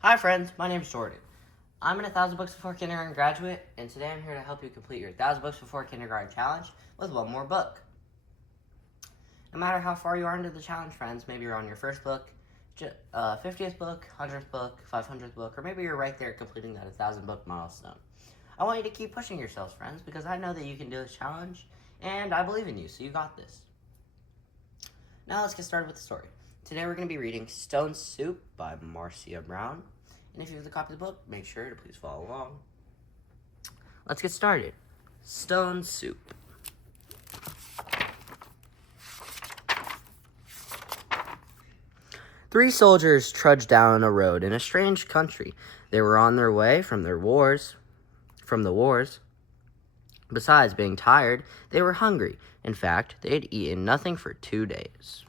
Hi friends, my name is Jordan. I'm an 1,000 Books Before Kindergarten graduate, and today I'm here to help you complete your 1,000 Books Before Kindergarten challenge with one more book. No matter how far you are into the challenge, friends, maybe you're on your first book, 50th book, 100th book, 500th book, or maybe you're right there completing that 1,000 book milestone. I want you to keep pushing yourselves, friends, because I know that you can do this challenge, and I believe in you, so you got this. Now let's get started with the story. Today we're going to be reading Stone Soup by Marcia Brown. And if you have the copy of the book, make sure to please follow along. Let's get started. Stone Soup. Three soldiers trudged down a road in a strange country. They were on their way from the wars. Besides being tired, they were hungry. In fact, they had eaten nothing for 2 days.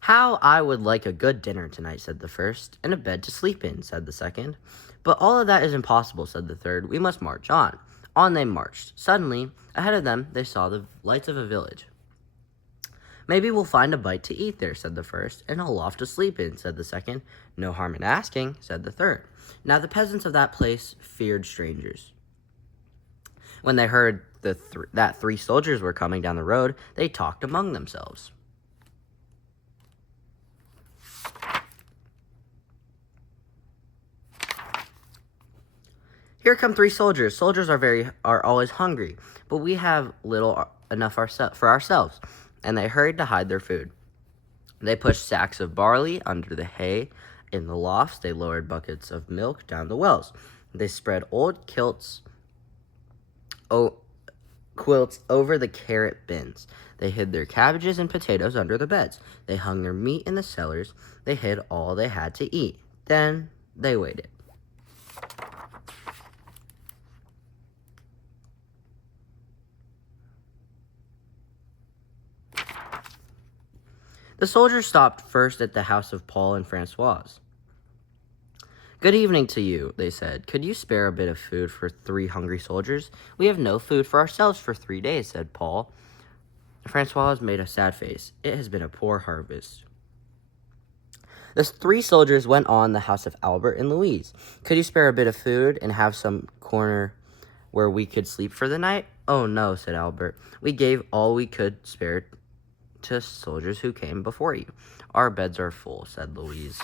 "How I would like a good dinner tonight," said the first. "And a bed to sleep in," said the second. "But all of that is impossible," said the third. "We must march on." On they marched. Suddenly, ahead of them, they saw the lights of a village. "Maybe we'll find a bite to eat there," said the first. "And a loft to sleep in," said the second. "No harm in asking," said the third. Now the peasants of that place feared strangers. When they heard that three soldiers were coming down the road, they talked among themselves. "Here come three soldiers. Soldiers are always hungry, but we have little enough for ourselves." And they hurried to hide their food. They pushed sacks of barley under the hay in the lofts. They lowered buckets of milk down the wells. They spread old quilts over the carrot bins. They hid their cabbages and potatoes under the beds. They hung their meat in the cellars. They hid all they had to eat. Then they waited. The soldiers stopped first at the house of Paul and Francoise. "Good evening to you," they said. "Could you spare a bit of food for 3 hungry soldiers?" "We have no food for ourselves for 3 days," said Paul. Francoise made a sad face. "It has been a poor harvest." The 3 soldiers went on the house of Albert and Louise. "Could you spare a bit of food and have some corner where we could sleep for the night?" "Oh, no," said Albert. "We gave all we could spare to soldiers who came before you." "Our beds are full," said Louise.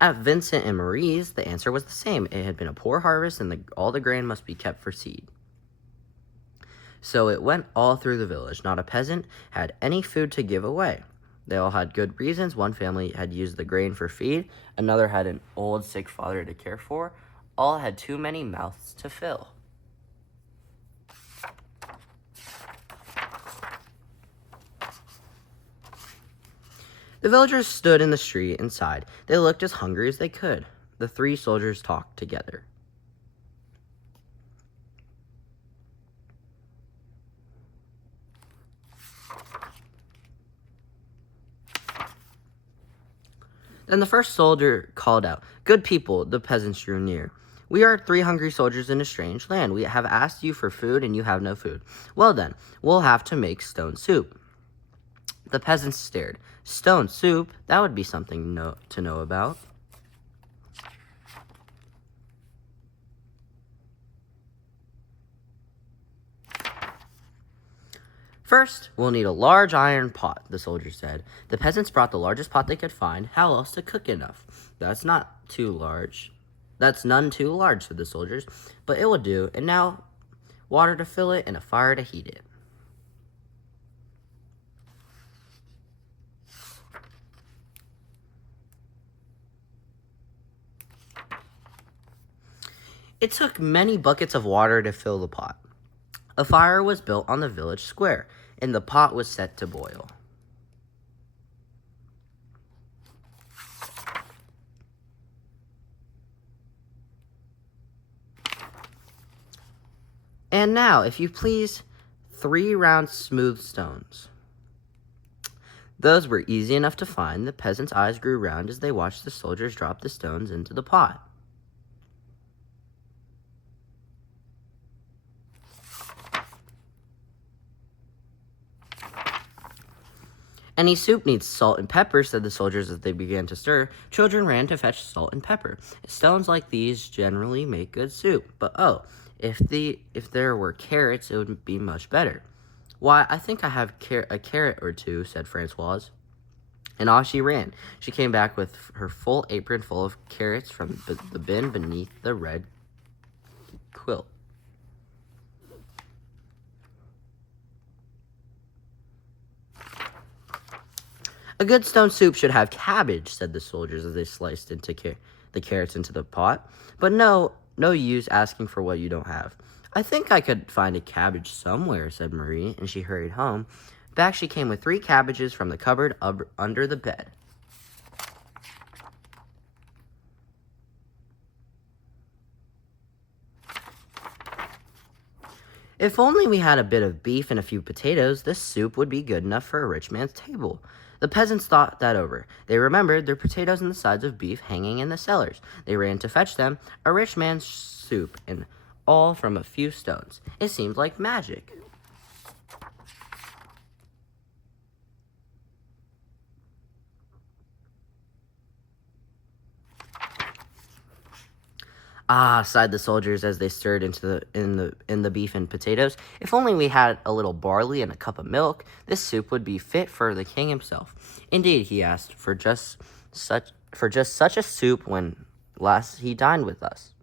At Vincent and Marie's, the answer was the same. It had been a poor harvest, and all the grain must be kept for seed. So it went all through the village. Not a peasant had any food to give away. They all had good reasons. One family had used the grain for feed. Another had an old, sick father to care for. All had too many mouths to fill. The villagers stood in the street and sighed. They looked as hungry as they could. The 3 soldiers talked together. Then the first soldier called out, "Good people," the peasants drew near. "We are 3 hungry soldiers in a strange land. We have asked you for food, and you have no food. Well then, we'll have to make stone soup." The peasants stared. Stone soup? That would be something to know about. "First, we'll need a large iron pot," the soldier said. The peasants brought the largest pot they could find. "How else to cook enough?" "That's none too large," said the soldiers. "But it will do. And now, water to fill it and a fire to heat it." It took many buckets of water to fill the pot. A fire was built on the village square, and the pot was set to boil. "And now, if you please, 3 round smooth stones." Those were easy enough to find. The peasants' eyes grew round as they watched the soldiers drop the stones into the pot. Any soup needs salt and pepper, said the soldiers as they began to stir. Children ran to fetch salt and pepper. Stones like these generally make good soup, but oh, if there were carrots, it would be much better. Why, I think I have a carrot or two, said Francoise. And off she ran. She came back with her full apron full of carrots from the bin beneath the red quilt. A good stone soup should have cabbage, said the soldiers as they sliced into the carrots into the pot. But no use asking for what you don't have. I think I could find a cabbage somewhere, said Marie, and she hurried home. Back she came with 3 cabbages from the cupboard under the bed. If only we had a bit of beef and a few potatoes, this soup would be good enough for a rich man's table. The peasants thought that over. They remembered their potatoes and the sides of beef hanging in the cellars. They ran to fetch them, a rich man's soup, and all from a few stones. It seemed like magic. Ah, sighed the soldiers as they stirred into the beef and potatoes. If only we had a little barley and a cup of milk, this soup would be fit for the king himself. Indeed, he asked for just such a soup when last he dined with us.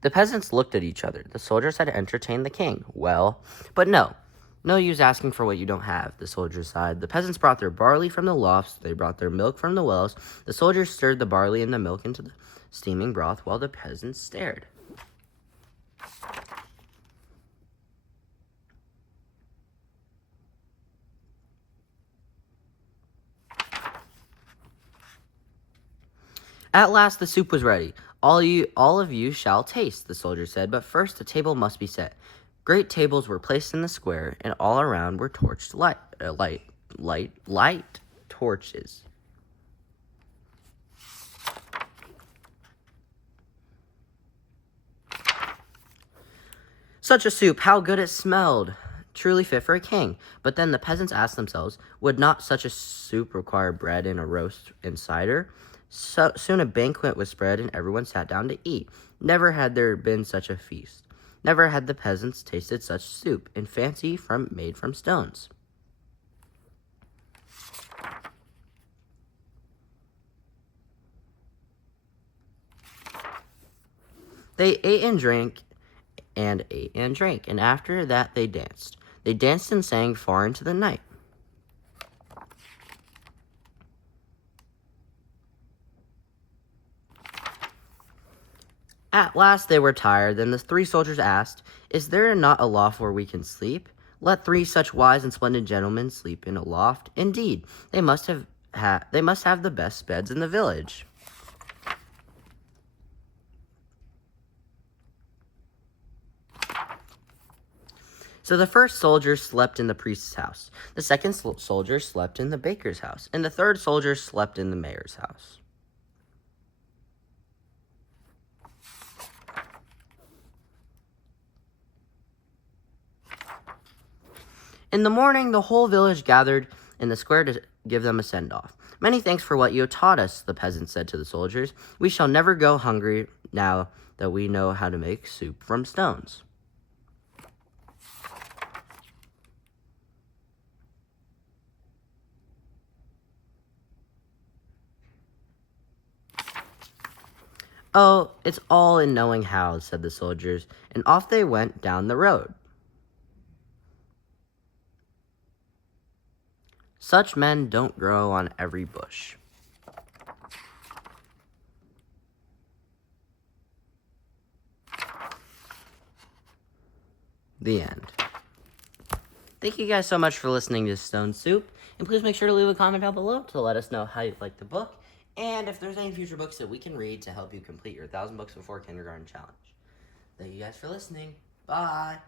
The peasants looked at each other. The soldiers had entertained the king. Well, but no use asking for what you don't have, the soldiers sighed. The peasants brought their barley from the lofts. They brought their milk from the wells. The soldiers stirred the barley and the milk into the steaming broth while the peasants stared. At last the soup was ready. All of you shall taste, the soldier said, but first the table must be set. Great tables were placed in the square, and all around were torched light torches. Such a soup, how good it smelled! Truly fit for a king. But then the peasants asked themselves, would not such a soup require bread and a roast and cider? So soon a banquet was spread, and everyone sat down to eat. Never had there been such a feast. Never had the peasants tasted such soup, and fancy made from stones. They ate and drank, and after that they danced. They danced and sang far into the night. At last they were tired. Then the 3 soldiers asked, is there not a loft where we can sleep? Let 3 such wise and splendid gentlemen sleep in a loft. Indeed, they must have the best beds in the village. So the first soldier slept in the priest's house. The second soldier slept in the baker's house. And the third soldier slept in the mayor's house. In the morning, the whole village gathered in the square to give them a send-off. Many thanks for what you have taught us, the peasants said to the soldiers. We shall never go hungry now that we know how to make soup from stones. Oh, it's all in knowing how, said the soldiers, and off they went down the road. Such men don't grow on every bush. The end. Thank you guys so much for listening to Stone Soup, and please make sure to leave a comment down below to let us know how you liked the book, and if there's any future books that we can read to help you complete your 1,000 Books Before Kindergarten challenge. Thank you guys for listening. Bye!